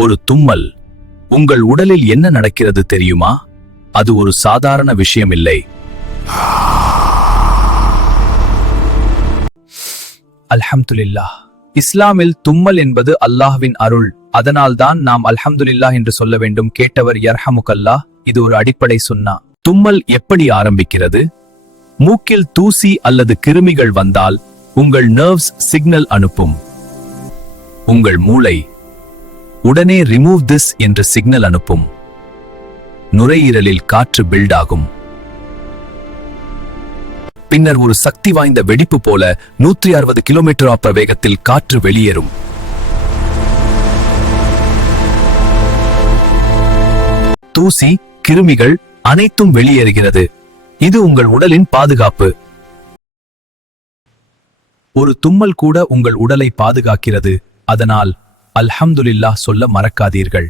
ஒரு தும்மல் உங்கள் உடலில் என்ன நடக்கிறது தெரியுமா? அது ஒரு சாதாரண விஷயம் இல்லை. அல்ஹம்துலில்லாஹ். இஸ்லாமில் தும்மல் என்பது அல்லாஹ்வின் அருள். அதனால்தான் நாம் அல்ஹம்துலில்லாஹ் என்று சொல்ல வேண்டும். கேட்டவர் யர்ஹமுக்கல்லாஹ். இது ஒரு அடிப்படை சுன்னா. தும்மல் எப்படி ஆரம்பிக்கிறது? மூக்கில் தூசி அல்லது கிருமிகள் வந்தால் உங்கள் நர்வ்ஸ் சிக்னல் அனுப்பும். உங்கள் மூளை உடனே ரிமூவ் திஸ் என்ற சிக்னல் அனுப்பும். நுரையீரலில் காற்று பில்ட் ஆகும். பின்னர் ஒரு சக்தி வாய்ந்த வெடிப்பு போல 160 கிலோமீட்டர் வேகத்தில் காற்று வெளியேறும். தூசி, கிருமிகள் அனைத்தும் வெளியேறுகிறது. இது உங்கள் உடலின் பாதுகாப்பு. ஒரு தும்மல் கூட உங்கள் உடலை பாதுகாக்கிறது. அதனால் அல்ஹம்துலில்லாஹ் சொல்ல மறக்காதீர்கள்.